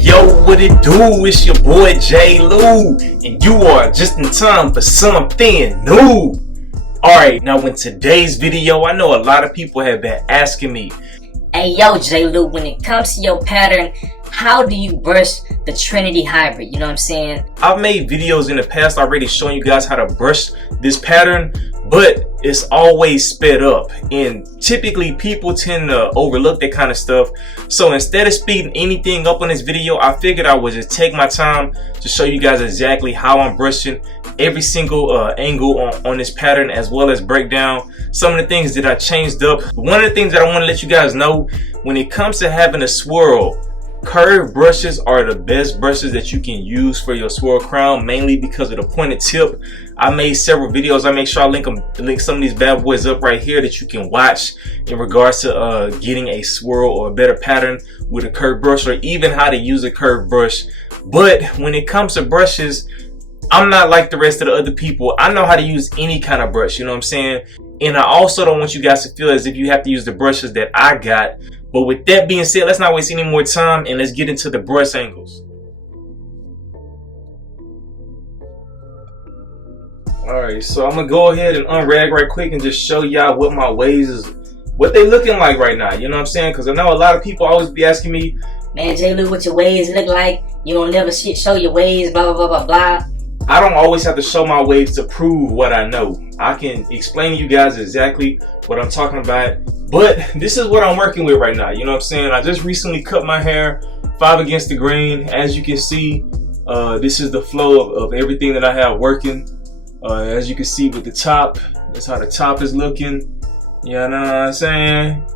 Yo, what it do? It's your boy J. Lou, and you are just in time for something new. Alright, now in today's video, I know a lot of people have been asking me, hey yo J. Lou, when it comes to your pattern, how do you brush the Trinity hybrid? You know what I'm saying? I've made videos in the past already showing you guys how to brush this pattern, but it's always sped up, and typically people tend to overlook that kind of stuff. So instead of speeding anything up on this video, I figured I would just take my time to show you guys exactly how I'm brushing every single angle on this pattern, as well as break down some of the things that I changed up. One of the things that I want to let you guys know, when it comes to having a swirl, curved brushes are the best brushes that you can use for your swirl crown, mainly because of the pointed tip. I made several videos. I make sure I link some of these bad boys up right here that you can watch in regards to getting a swirl or a better pattern with a curved brush, or even how to use a curved brush. But when it comes to brushes, I'm not like the rest of the other people. I know how to use any kind of brush, you know what I'm saying? And I also don't want you guys to feel as if you have to use the brushes that I got. But with that being said, let's not waste any more time and let's get into the brush angles. Alright, so I'm gonna go ahead and unrag right quick and just show y'all what my waves is, what they looking like right now, you know what I'm saying? Because I know a lot of people always be asking me, man, J. Lou, what your waves look like? You don't never show your waves, blah, blah, blah, blah, blah. I don't always have to show my waves to prove what I know. I can explain to you guys exactly what I'm talking about. But this is what I'm working with right now. You know what I'm saying? I just recently cut my hair 5 against the grain. As you can see, this is the flow of everything that I have working. As you can see with the top, that's how the top is looking. You know what I'm saying?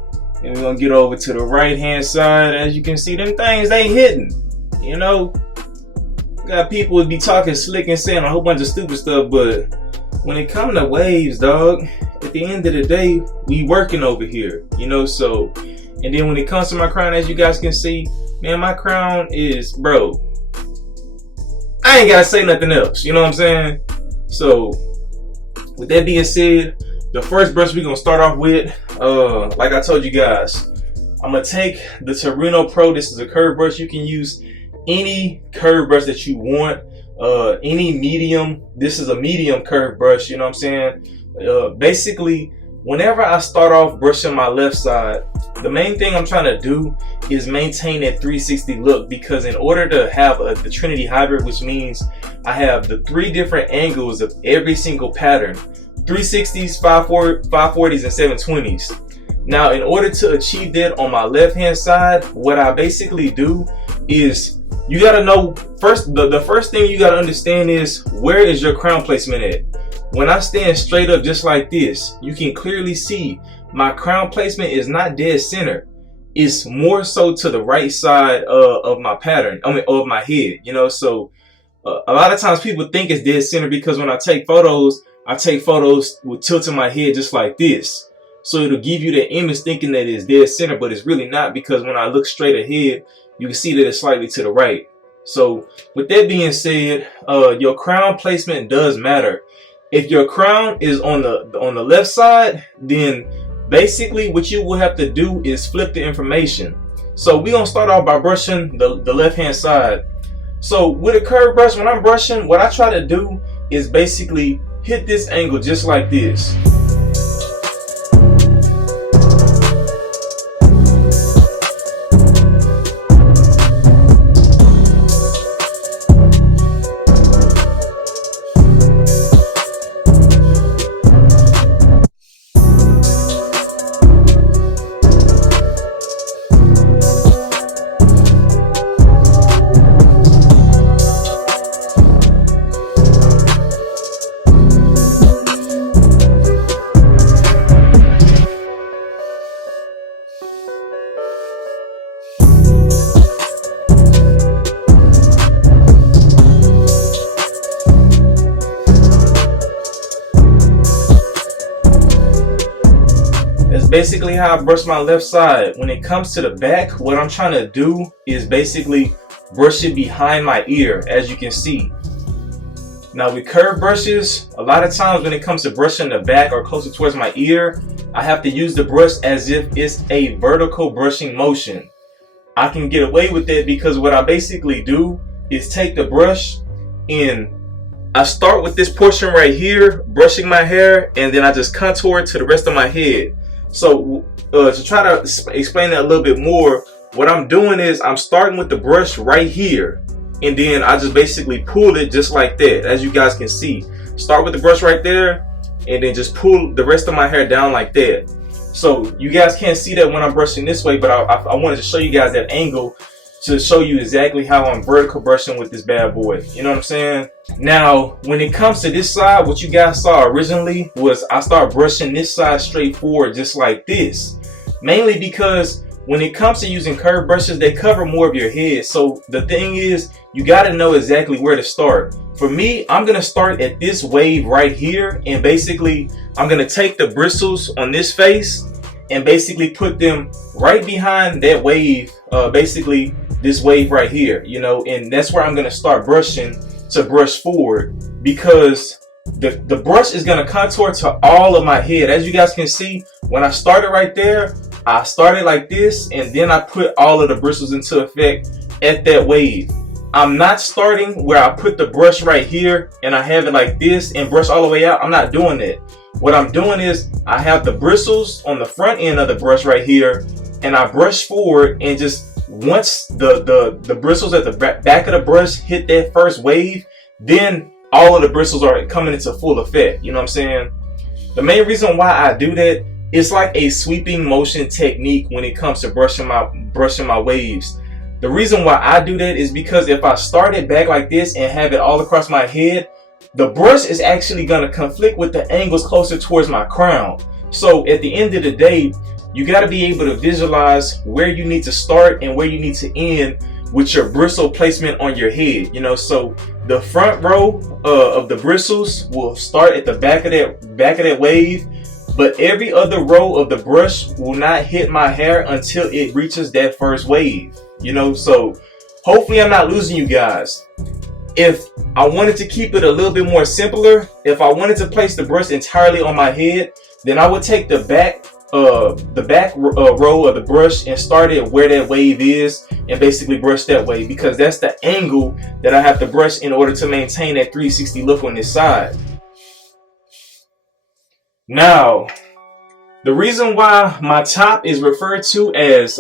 And we're gonna get over to the right hand side. As you can see, them things, they hitting. You know? Got people would be talking slick and saying a whole bunch of stupid stuff, but when it comes to waves, dog, at the end of the day, we working over here, you know. So, and then when it comes to my crown, as you guys can see, man, my crown is, bro, I ain't gotta say nothing else, you know what I'm saying? So with that being said, the first brush we're gonna start off with, like I told you guys, I'm gonna take the Torino Pro. This is a curved brush. You can use any curved brush that you want, any medium. This is a medium curved brush, you know what I'm saying? Basically, whenever I start off brushing my left side, the main thing I'm trying to do is maintain that 360 look, because in order to have the Trinity hybrid, which means I have the 3 different angles of every single pattern, 360s, 540s, and 720s. Now, in order to achieve that on my left hand side, what I basically do is, you gotta know first, the first thing you gotta understand is, where is your crown placement at? When I stand straight up just like this, you can clearly see my crown placement is not dead center. It's more so to the right side of my pattern, of my head, you know. So a lot of times people think it's dead center because when I take photos with tilting my head just like this. So it'll give you the image thinking that it's dead center, but it's really not, because when I look straight ahead, you can see that it's slightly to the right. So with that being said, your crown placement does matter. If your crown is on the left side, then basically what you will have to do is flip the information. So we're gonna start off by brushing the left hand side. So with a curved brush, when I'm brushing, what I try to do is basically hit this angle just like this. Basically how I brush my left side. When it comes to the back, what I'm trying to do is basically brush it behind my ear, as you can see. Now with curved brushes, a lot of times when it comes to brushing the back or closer towards my ear, I have to use the brush as if it's a vertical brushing motion. I can get away with it because what I basically do is take the brush and I start with this portion right here, brushing my hair, and then I just contour it to the rest of my head. So to try to explain that a little bit more, what I'm doing is I'm starting with the brush right here, and then I just basically pull it just like that, as you guys can see. Start with the brush right there, and then just pull the rest of my hair down like that. So you guys can't see that when I'm brushing this way, but I wanted to show you guys that angle to show you exactly how I'm vertical brushing with this bad boy. You know what I'm saying? Now, when it comes to this side, what you guys saw originally was I start brushing this side straight forward just like this. Mainly because when it comes to using curved brushes, they cover more of your head. So the thing is, you got to know exactly where to start. For me, I'm going to start at this wave right here, and basically I'm going to take the bristles on this face and basically put them right behind that wave, basically this wave right here, you know, and that's where I'm going to start brushing to brush forward, because the brush is going to contour to all of my head. As you guys can see, when I started right there, I started like this, and then I put all of the bristles into effect at that wave. I'm not starting where I put the brush right here and I have it like this and brush all the way out. I'm not doing that. What I'm doing is I have the bristles on the front end of the brush right here, and I brush forward, and just once the bristles at the back of the brush hit that first wave, then all of the bristles are coming into full effect. You know what I'm saying? The main reason why I do that, it's like a sweeping motion technique when it comes to brushing my waves. The reason why I do that is because if I start it back like this and have it all across my head, the brush is actually going to conflict with the angles closer towards my crown. So at the end of the day, you got to be able to visualize where you need to start and where you need to end with your bristle placement on your head. You know, so the front row of the bristles will start at the back of that wave, but every other row of the brush will not hit my hair until it reaches that first wave. You know, so hopefully I'm not losing you guys. If I wanted to keep it a little bit more simpler, if I wanted to place the brush entirely on my head, then I would take the back row of the brush and start it where that wave is and basically brush that way, because that's the angle that I have to brush in order to maintain that 360 look on this side. Now, the reason why my top is referred to as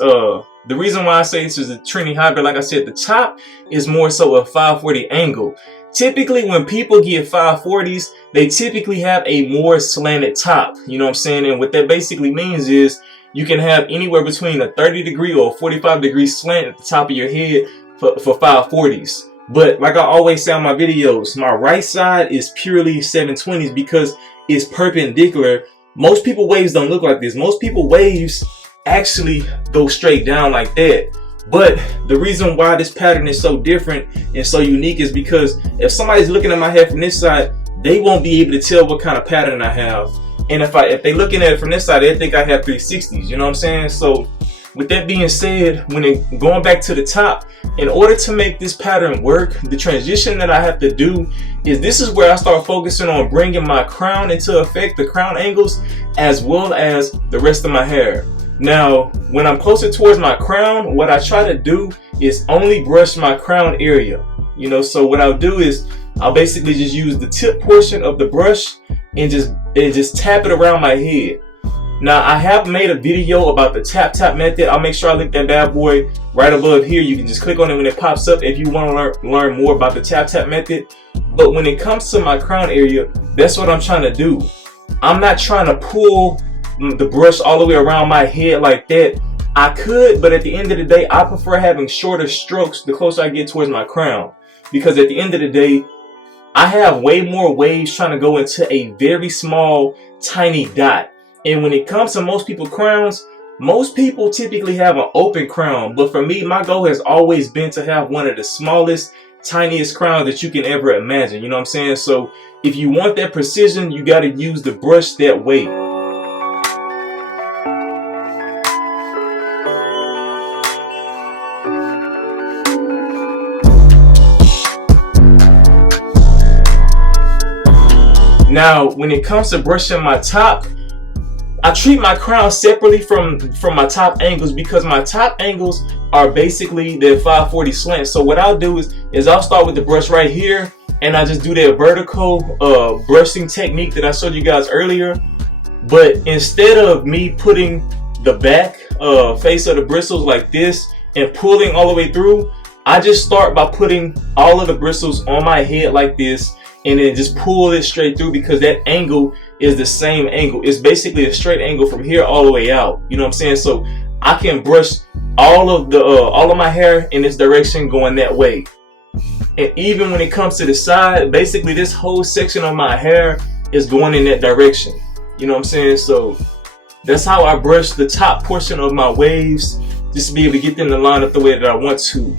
the reason why I say this is a Trinity hybrid, like I said, the top is more so a 540 angle. Typically, when people get 540s, they typically have a more slanted top. You know what I'm saying? And what that basically means is you can have anywhere between a 30-degree or a 45-degree slant at the top of your head for 540s. But like I always say on my videos, my right side is purely 720s because it's perpendicular. Most people waves don't look like this. Most people waves actually go straight down like that. But the reason why this pattern is so different and so unique is because if somebody's looking at my head from this side, they won't be able to tell what kind of pattern I have. And if they're looking at it from this side, they think I have 360s. You know what I'm saying? So with that being said, going back to the top, in order to make this pattern work, the transition that I have to do is this is where I start focusing on bringing my crown into effect, the crown angles, as well as the rest of my hair. Now, when I'm closer towards my crown, what I try to do is only brush my crown area. You know, so what I'll do is I'll basically just use the tip portion of the brush and just tap it around my head. Now, I have made a video about the tap method. I'll make sure I link that bad boy right above here. You can just click on it when it pops up if you want to learn more about the tap method. But when it comes to my crown area, that's what I'm trying to do. I'm not trying to pull the brush all the way around my head like that. I could, but at the end of the day, I prefer having shorter strokes the closer I get towards my crown, because at the end of the day, I have way more waves trying to go into a very small, tiny dot. And when it comes to most people's crowns, most people typically have an open crown. But for me, my goal has always been to have one of the smallest, tiniest crowns that you can ever imagine. You know what I'm saying? So if you want that precision, you got to use the brush that way. Now, when it comes to brushing my top, I treat my crown separately from my top angles, because my top angles are basically the 540 slant. So what I'll do is I'll start with the brush right here, and I just do that vertical brushing technique that I showed you guys earlier. But instead of me putting the back face of the bristles like this and pulling all the way through, I just start by putting all of the bristles on my head like this, and then just pull it straight through, because that angle is the same angle. It's basically a straight angle from here all the way out. You know what I'm saying? So I can brush all of my hair in this direction going that way. And even when it comes to the side, basically this whole section of my hair is going in that direction. You know what I'm saying? So that's how I brush the top portion of my waves, just to be able to get them to line up the way that I want to.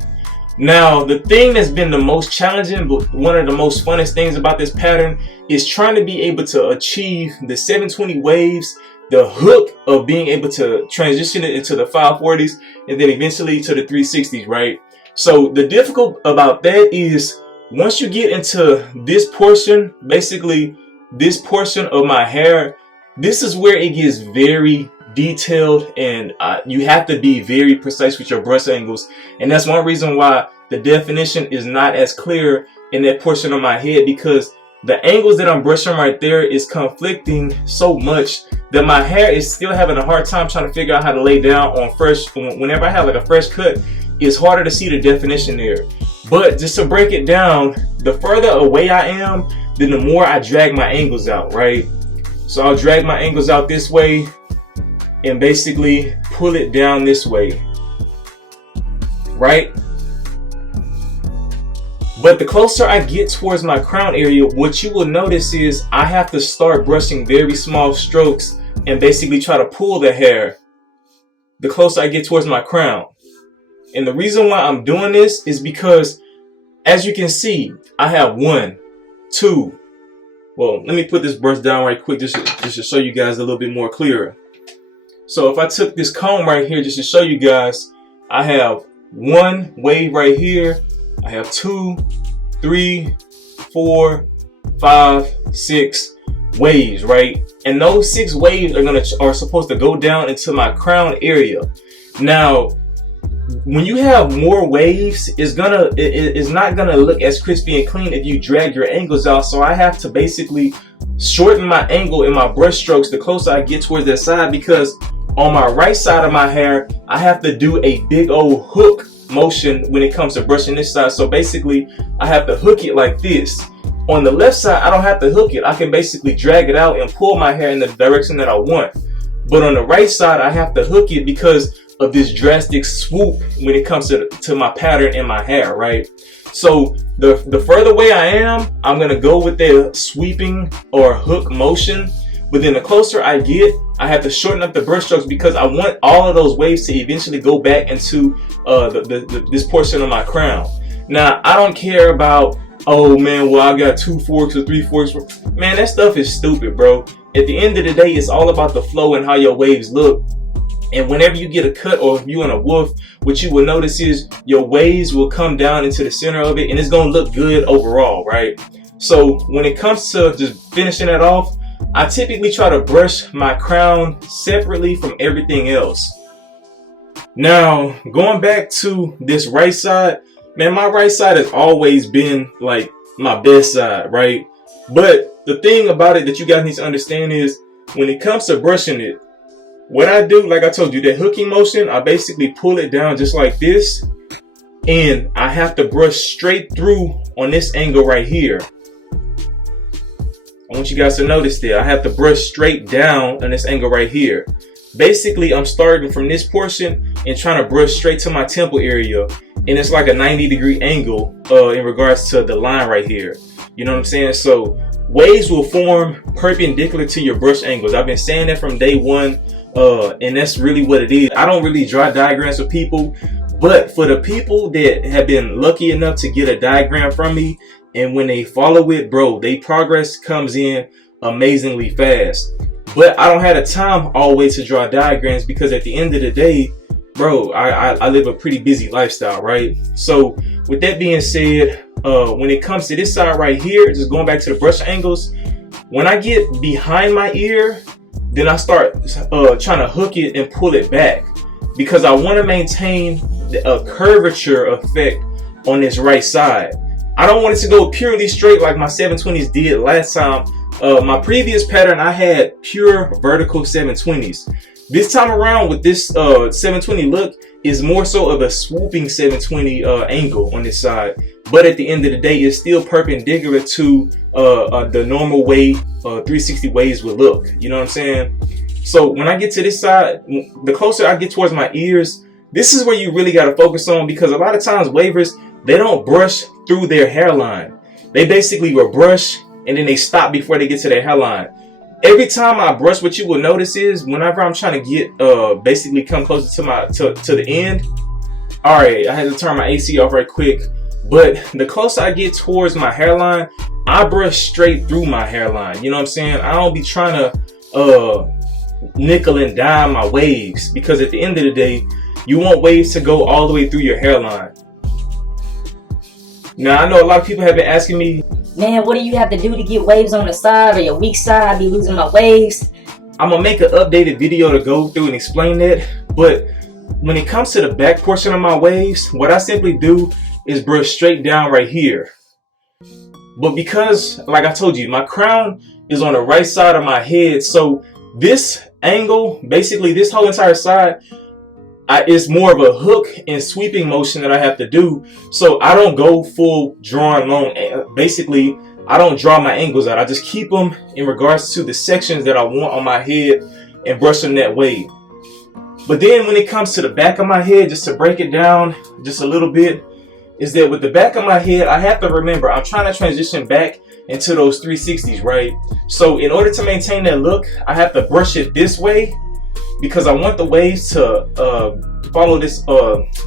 Now, the thing that's been the most challenging, but one of the most funnest things about this pattern, is trying to be able to achieve the 720 waves, the hook of being able to transition it into the 540s, and then eventually to the 360s, right? So the difficult about that is, once you get into this portion, basically this portion of my hair, this is where it gets very detailed, and you have to be very precise with your brush angles. And that's one reason why the definition is not as clear in that portion of my head, because the angles that I'm brushing right there is conflicting so much that my hair is still having a hard time trying to figure out how to lay down on fresh. Whenever I have like a fresh cut, it's harder to see the definition there. But just to break it down, the further away I am, then the more I drag my angles out, right? So I'll drag my angles out this way and basically pull it down this way, right? But the closer I get towards my crown area, what you will notice is I have to start brushing very small strokes and basically try to pull the hair the closer I get towards my crown. And the reason why I'm doing this is because, as you can see, I have 1, 2. Well, let me put this brush down right quick just to show you guys a little bit more clearer. So if I took this comb right here just to show you guys, I have 1 wave right here. I have 2, 3, 4, 5, 6 waves, right? And those 6 waves are supposed to go down into my crown area. Now, when you have more waves, it's not gonna look as crispy and clean if you drag your angles out. So I have to basically shorten my angle in my brush strokes the closer I get towards that side, because on my right side of my hair, I have to do a big old hook motion when it comes to brushing this side. So basically, I have to hook it like this. On the left side, I don't have to hook it. I can basically drag it out and pull my hair in the direction that I want. But on the right side, I have to hook it because of this drastic swoop when it comes to my pattern in my hair, right? So the further away I am, I'm gonna go with the sweeping or hook motion. But then the closer I get, I have to shorten up the brush strokes, because I want all of those waves to eventually go back into this portion of my crown. Now, I don't care about, oh man, well, I got 2 forks or 3 forks. Man, that stuff is stupid, bro. At the end of the day, it's all about the flow and how your waves look. And whenever you get a cut, or if you're in a woof, what you will notice is your waves will come down into the center of it, and it's gonna look good overall, right? So when it comes to just finishing it off, I typically try to brush my crown separately from everything else. Now, going back to this right side, man, my right side has always been like my best side, right? But the thing about it that you guys need to understand is, when it comes to brushing it, what I do, like I told you, that hooking motion, I basically pull it down just like this, and I have to brush straight through on this angle right here. I want you guys to notice that I have to brush straight down on this angle right here. Basically, I'm starting from this portion and trying to brush straight to my temple area, and it's like a 90-degree angle in regards to the line right here. You know what I'm saying? So waves will form perpendicular to your brush angles. I've been saying that from day one. And that's really what it is. I don't really draw diagrams for people, but for the people that have been lucky enough to get a diagram from me, and when they follow it, bro, their progress comes in amazingly fast. But I don't have the time always to draw diagrams, because at the end of the day, bro, I live a pretty busy lifestyle, right? So with that being said, when it comes to this side right here, just going back to the brush angles, when I get behind my ear, then I start trying to hook it and pull it back, because I want to maintain a curvature effect on this right side. I don't want it to go purely straight like my 720s did last time. My previous pattern, I had pure vertical 720s. This time around with this 720 look is more so of a swooping 720 angle on this side. But at the end of the day, it's still perpendicular to the normal way 360 waves would look. You know what I'm saying? So when I get to this side, the closer I get towards my ears, this is where you really got to focus on, because a lot of times wavers, they don't brush through their hairline. They basically will brush and then they stop before they get to their hairline. Every time I brush, what you will notice is whenever I'm trying to get basically come closer to my to the end. All right, I had to turn my AC off right quick. But the closer I get towards my hairline, I brush straight through my hairline. You know what I'm saying? I don't be trying to nickel and dime my waves, because at the end of the day, you want waves to go all the way through your hairline. Now, I know a lot of people have been asking me, man, what do you have to do to get waves on the side or your weak side? I be losing my waves. I'm gonna make an updated video to go through and explain that. But when it comes to the back portion of my waves, what I simply do is brush straight down right here. But because, like I told you, my crown is on the right side of my head, so this angle, basically this whole entire side, it's more of a hook and sweeping motion that I have to do. So I don't go full drawing long. Basically, I don't draw my angles out. I just keep them in regards to the sections that I want on my head and brush them that way. But then when it comes to the back of my head, just to break it down just a little bit, is that with the back of my head, I have to remember I'm trying to transition back into those 360s, right? So in order to maintain that look, I have to brush it this way, because I want the waves to follow this,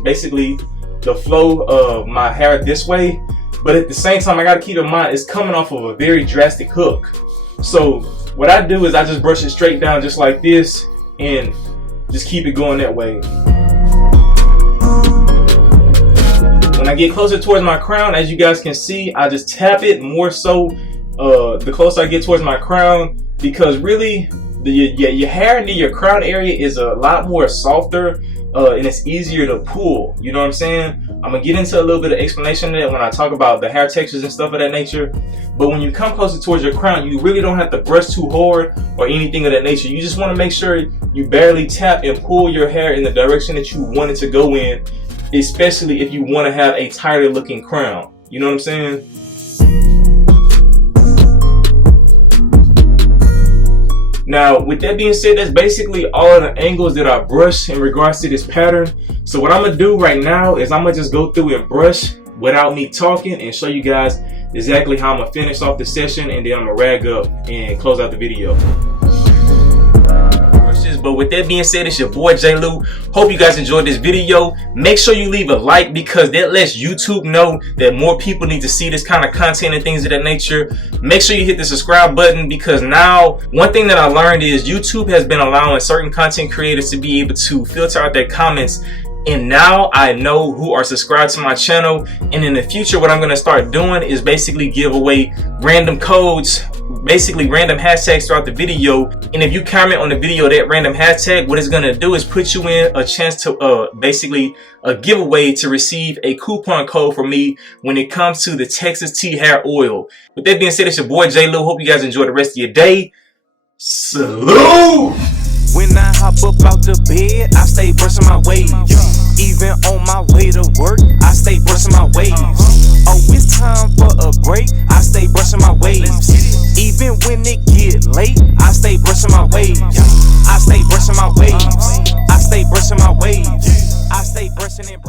basically the flow of my hair this way. But at the same time, I got to keep in mind it's coming off of a very drastic hook. So what I do is I just brush it straight down just like this and just keep it going that way. When I get closer towards my crown, as you guys can see, I just tap it more so the closer I get towards my crown, because really your hair near your crown area is a lot more softer and it's easier to pull. You know what I'm saying? I'm gonna get into a little bit of explanation of that when I talk about the hair textures and stuff of that nature. But when you come closer towards your crown, you really don't have to brush too hard or anything of that nature. You just want to make sure you barely tap and pull your hair in the direction that you want it to go in, especially if you want to have a tighter looking crown. You know what I'm saying? Now, with that being said, that's basically all of the angles that I brush in regards to this pattern. So what I'm going to do right now is I'm going to just go through and brush without me talking and show you guys exactly how I'm going to finish off the session, and then I'm going to rag up and close out the video. But with that being said, it's your boy J. Lou. Hope you guys enjoyed this video. Make sure you leave a like, because that lets YouTube know that more people need to see this kind of content and things of that nature. Make sure you hit the subscribe button, because now one thing that I learned is YouTube has been allowing certain content creators to be able to filter out their comments. And now I know who are subscribed to my channel. And in the future, what I'm going to start doing is basically give away random codes, basically random hashtags throughout the video. And if you comment on the video that random hashtag, what it's going to do is put you in a chance to basically a giveaway to receive a coupon code from me when it comes to the Texas Tea Hair Oil. With that being said, it's your boy J. Lou. Hope you guys enjoy the rest of your day. Salute! When I hop up out the bed, I stay brushing my waves. Even on my way to work, I stay brushing my waves. Oh, it's time for a break, I stay brushing my waves. Even when it get late, I stay brushing my waves. I stay brushing my waves. I stay brushing my waves. I stay brushing and brushing.